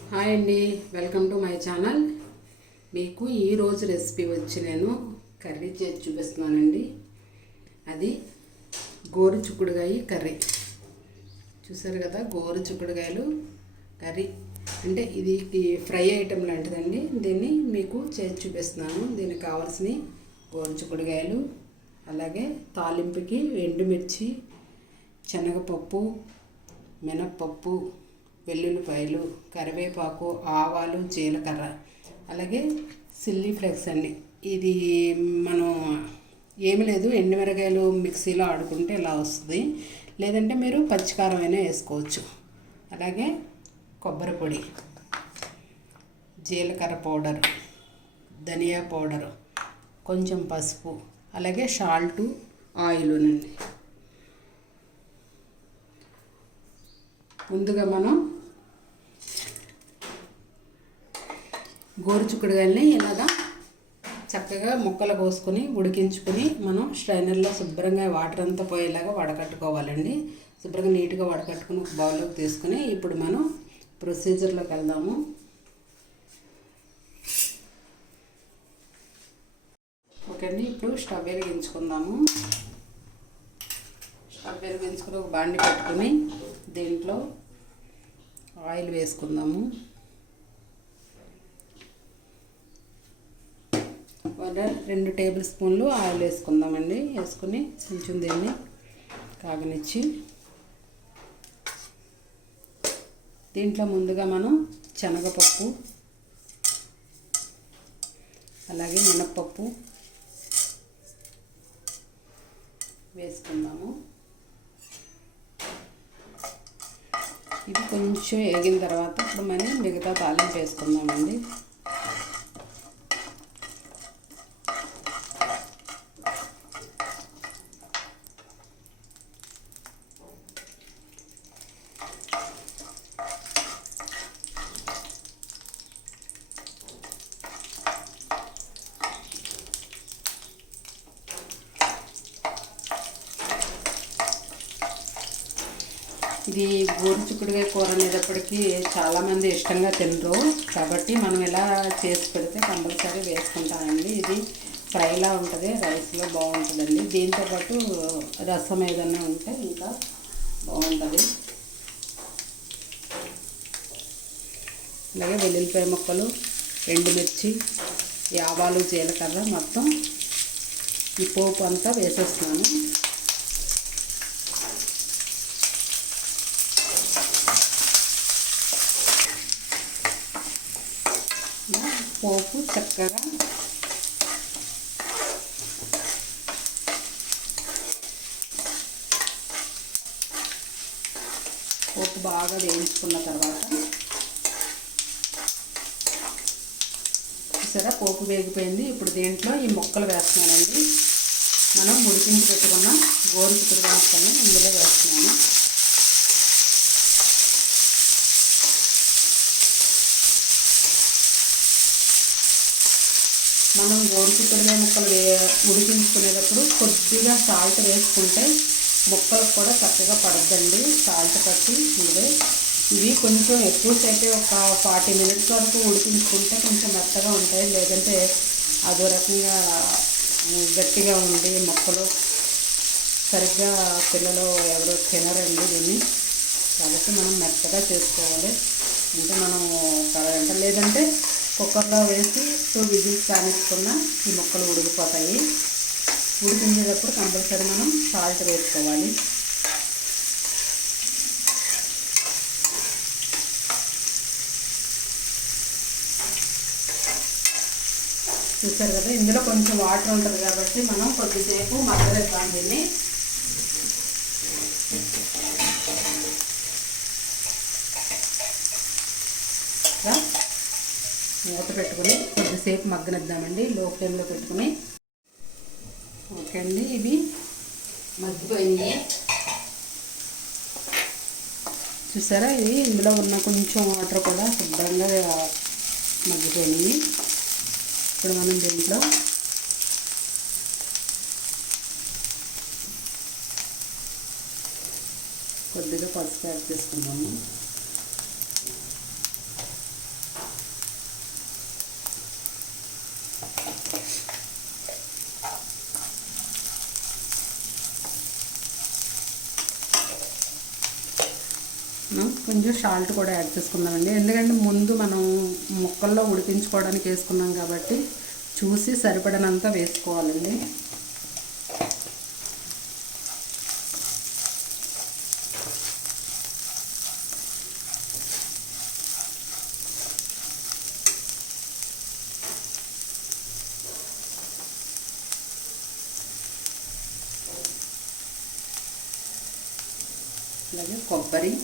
Hi అండి, welcome to my channel. మీకు ఈరోజు రెసిపీ వచ్చి నేను కర్రీ చేసి చూపిస్తున్నానండి. అది గోరు చిక్కుడుకాయ కర్రీ. చూసారు కదా, గోరు చిక్కుడుకాయలు కర్రీ అంటే ఇది ఫ్రై ఐటెం లాంటిదండి. దీన్ని మీకు చేసి చూపిస్తున్నాను. దీనికి కావాల్సిన గోరు చిక్కుడుకాయలు, అలాగే తాలింపుకి ఎండుమిర్చి, శనగపప్పు, మినప్పప్పు, వెల్లుల్లిపాయలు, కరివేపాకు, ఆవాలు, జీలకర్ర, అలాగే చిల్లీ ఫ్లేక్స్ అండి. ఇది మనం ఏమి లేదు, ఎండుమిరకాయలు మిక్సీలో ఆడుకుంటే ఇలా వస్తుంది, లేదంటే మీరు పచ్చికారం అయినా వేసుకోవచ్చు. అలాగే కొబ్బరి పొడి, జీలకర్ర పౌడర్, ధనియా పౌడరు, కొంచెం పసుపు, అలాగే సాల్టు, ఆయిలునండి. ముందుగా మనం గోరు చిక్కుడుకాయలని ఇలాగా చక్కగా ముక్కలు కోసుకొని ఉడికించుకొని మనం స్ట్రైనర్లో శుభ్రంగా వాటర్ అంతా పోయేలాగా వడకట్టుకోవాలండి. శుభ్రంగా నీట్గా వడకట్టుకుని ఒక బౌల్లోకి తీసుకుని ఇప్పుడు మనం ప్రొసీజర్లోకి వెళ్దాము. ఓకే అండి, ఇప్పుడు స్టవ్ వెలిగించుకుందాము. స్టవ్ వెలిగించుకుని ఒక బాండి పెట్టుకుని దీంట్లో ఆయిల్ వేసుకుందాము. 2 టేబుల్ స్పూన్లు ఆయిల్ వేసుకుందామండి. వేసుకుని కొంచెం దీన్ని కాగనిచ్చి దీంట్లో ముందుగా మనం శనగపప్పు, అలాగే మినప్పప్పు వేసుకుందాము. ఇది కొంచెం వేగిన తర్వాత ఇప్పుడు మనం మిగతా తాలింపు వేసుకుందామండి. ఇది గోరు చిక్కుడుకాయ కూర అనేటప్పటికీ చాలామంది ఇష్టంగా తినరు, కాబట్టి మనం ఇలా చేసి పెడితే కంపల్సరీ వేసుకుంటామండి. ఇది ఫ్రైలా ఉంటుంది, రైస్లో బాగుంటుందండి. దీంతోపాటు రసం ఏదైనా ఉంటే ఇంకా బాగుంటుంది. అలాగే వెల్లుల్లిపాయ ముక్కలు, ఎండుమిర్చి, ఆవాలు, జీలకర్ర మొత్తం ఈ పోపు అంతా వేసేస్తున్నాను. పోపు చక్కగా పోపు బాగా వేయించుకున్న తర్వాత చూసారా, పోపు వేగిపోయింది. ఇప్పుడు దీంట్లో ఈ ముక్కలు వేస్తున్నానండి. మనం ఉడికించి పెట్టుకున్న గోరు చిక్కుడుకాయ ముక్కల్ని ఇందులో వేస్తున్నాను. మనం గోరు చిక్కుడుకాయ ముక్కలు ఉడికించుకునేటప్పుడు కొద్దిగా సాల్ట్ వేసుకుంటే ముక్కలకు కూడా చక్కగా పడద్దండి. సాల్ట్ పట్టి ఇవి కొంచెం ఎక్కువసేపు ఒక 40 మినిట్స్ వరకు ఉడికించుకుంటే కొంచెం మెత్తగా ఉంటాయి, లేదంటే అదో రకంగా గట్టిగా ఉండి ముక్కలు సరిగ్గా పిల్లలు ఎవరో తినరండి దీన్ని. కాబట్టి మనం మెత్తగా చేసుకోవాలి. అంటే మనం కరెంట లేదంటే కుక్కర్లో వేసి 2 విజిల్స్ కానిచ్చుకున్న ఈ ముక్కలు ఉడికిపోతాయి. ఉడికించేటప్పుడు కంపల్సరీ మనం సాల్ట్ వేసుకోవాలి. చూసారు కదా, ఇందులో కొంచెం వాటర్ ఉంటుంది కాబట్టి మనం కొద్దిసేపు మగ్గనిద్దాం దీన్ని. మూత పెట్టుకుని కొద్దిసేపు మగ్గనిద్దామండి, లో ఫ్లేమ్లో పెట్టుకుని. ఓకే అండి, ఇవి మగ్గిపోయినాయి. చూసారా, ఇది ఇందులో ఉన్న కొంచెం వాటర్ కూడా శుభ్రంగా మగ్గిపోయినాయి. ఇప్పుడు మనం దీంట్లో కొద్దిగా పసుపు యాడ్ చేసుకుందాము. కొంచెం సాల్ట్ కూడా యాడ్ చేసుకుందామండి. ఎందుకంటే ముందు మనం ముక్కల్లో ఉడికించుకోవడానికి వేసుకున్నాం కాబట్టి చూసి సరిపడినంత వేసుకోవాలండి. అలాగే కొబ్బరి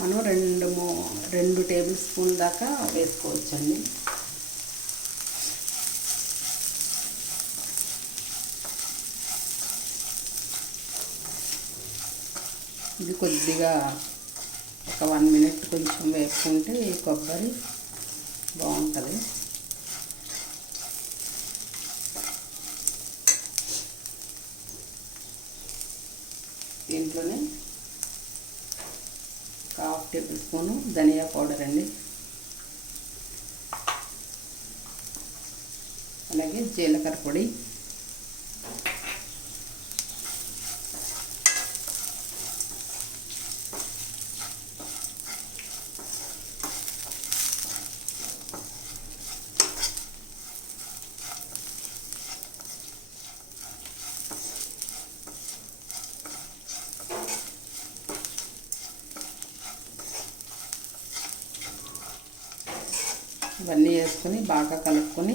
మనం 2 టేబుల్ స్పూన్ దాకా వేసుకోవచ్చండి. ఇది కొద్దిగా ఒక 1 మినిట్ కొంచెం వేపుకుంటే ఈ కొబ్బరి బాగుంటుంది. దీంట్లోనే 1/2 టేబుల్ స్పూను ధనియా పౌడర్ అండి, అలాగే జీలకర్ర పొడి, ఇవన్నీ వేసుకొని బాగా కలుపుకొని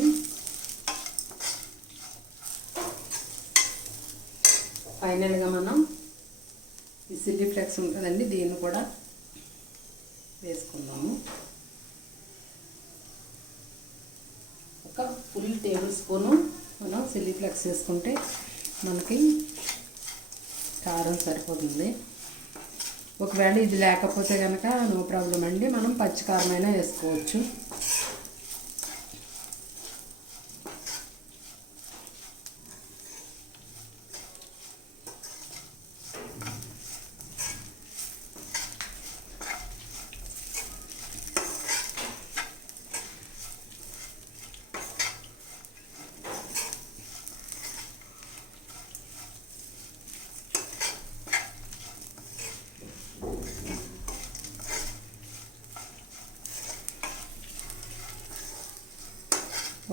ఫైనల్గా మనం ఈ చిల్లీ ఫ్లేక్స్ ఉంటుందండి, దీన్ని కూడా వేసుకుందాము. ఒక ఫుల్ టేబుల్ స్పూను మనం చిల్లీ ఫ్లేక్స్ వేసుకుంటే మనకి కారం సరిపోతుంది. ఒకవేళ ఇది లేకపోతే కనుక నో ప్రాబ్లం అండి, మనం పచ్చికారమైనా వేసుకోవచ్చు.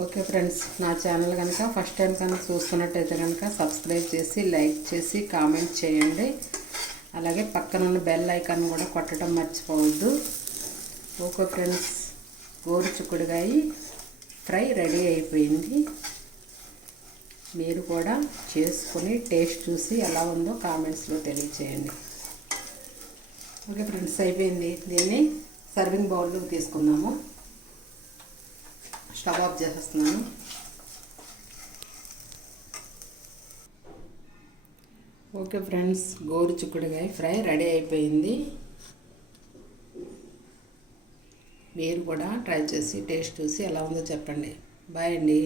ఓకే ఫ్రెండ్స్, నా ఛానల్ కనుక ఫస్ట్ టైం కనుక చూస్తున్నట్టయితే కనుక సబ్స్క్రైబ్ చేసి లైక్ చేసి కామెంట్ చేయండి. అలాగే పక్కన ఉన్న బెల్ ఐకాన్ కూడా కొట్టడం మర్చిపోవద్దు. ఓకే ఫ్రెండ్స్, గోరు చిక్కుడుకాయ ఫ్రై రెడీ అయిపోయింది. మీరు కూడా చేసుకొని టేస్ట్ చూసి ఎలా ఉందో కామెంట్స్లో తెలియచేయండి. ఓకే ఫ్రెండ్స్, అయిపోయింది. దీన్ని సర్వింగ్ బౌల్లోకి తీసుకుందాము. స్టవ్ ఆఫ్ చేసేస్తున్నాను. ఓకే ఫ్రెండ్స్, గోరు చిక్కుడుకాయ ఫ్రై రెడీ అయిపోయింది. మీరు కూడా ట్రై చేసి టేస్ట్ చూసి ఎలా ఉందో చెప్పండి. బాయ్ అండి.